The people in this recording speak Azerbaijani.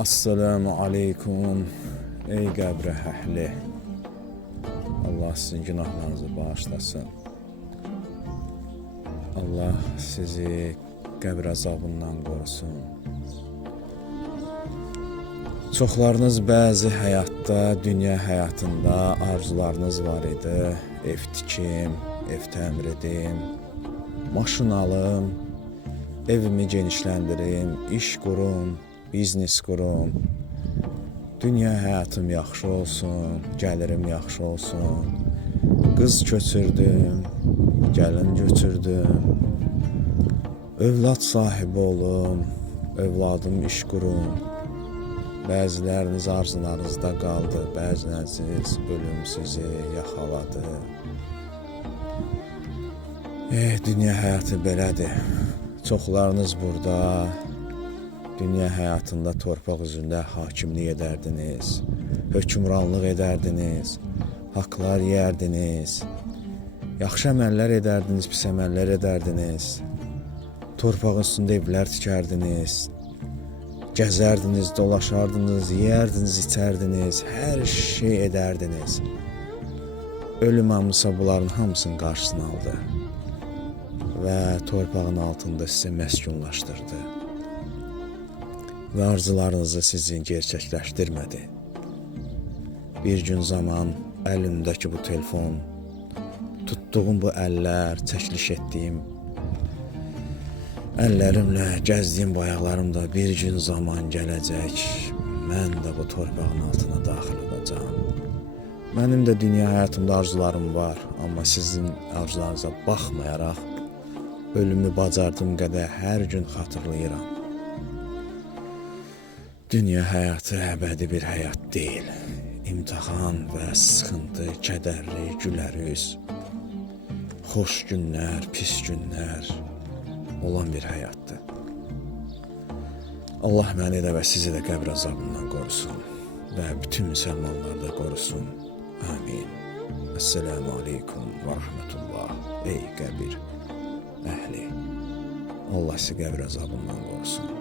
Assalamu aleykum ey qəbrə əhli. Allah sizin günahlarınızı bağışlasın. Allah sizi qəbr əzabından qorusun. Çoxlarınız bəzi həyatda, dünya həyatında arzularınız var idi. Ev tikim, ev təmir edim, maşın alım, evimi genişləndirim, iş qurum, biznes qurum, dünya həyatım yaxşı olsun, gəlirim yaxşı olsun, qız köçürdüm, gəlin götürdüm, övlad sahibi olum, övladım iş qurum. Bəziləriniz arzularınızda qaldı, bəziləriniz ölüm sizi yaxaladı. Dünya həyatı belədir. Çoxlarınız burada dünya həyatında torpaq üzündə hakimlik edərdiniz, hökmranlıq edərdiniz, haqlar yerdiniz, yaxşı əməllər edərdiniz, pis əməllər edərdiniz, torpaq üstündə evlər tikərdiniz, gəzərdiniz, dolaşardınız, yerdiniz, içərdiniz, hər şey edərdiniz. Ölüm hamısı bunların hamısının qarşısını aldı və torpağın altında sizi məskunlaşdırdı və arzularınızı sizin gerçəkləşdirmədi. Bir gün zaman əlimdəki bu telefon, tutduğum bu əllər, çəkiliş etdiyim əllərimlə gəzdiyim bu ayaqlarımda bir gün zaman gələcək, mən də bu torpağın altına daxil olacağım. Mənim də dünya həyatımda arzularım var, amma sizin arzularınıza baxmayaraq, ölümü bacardığım qədər hər gün xatırlayıram. Dünya həyatı əbədi bir həyat deyil. İmtahan və sıxıntı, kədərli, gülərüz, xoş günlər, pis günlər olan bir həyatdır. Allah məni də və sizi də qəbr əzabından qorusun və bütün müsəlmanları da qorusun. Amin. Esselamu aleykum və rahmetullah. Ey qəbir əhli. Allah sizi qəbr əzabından qorusun.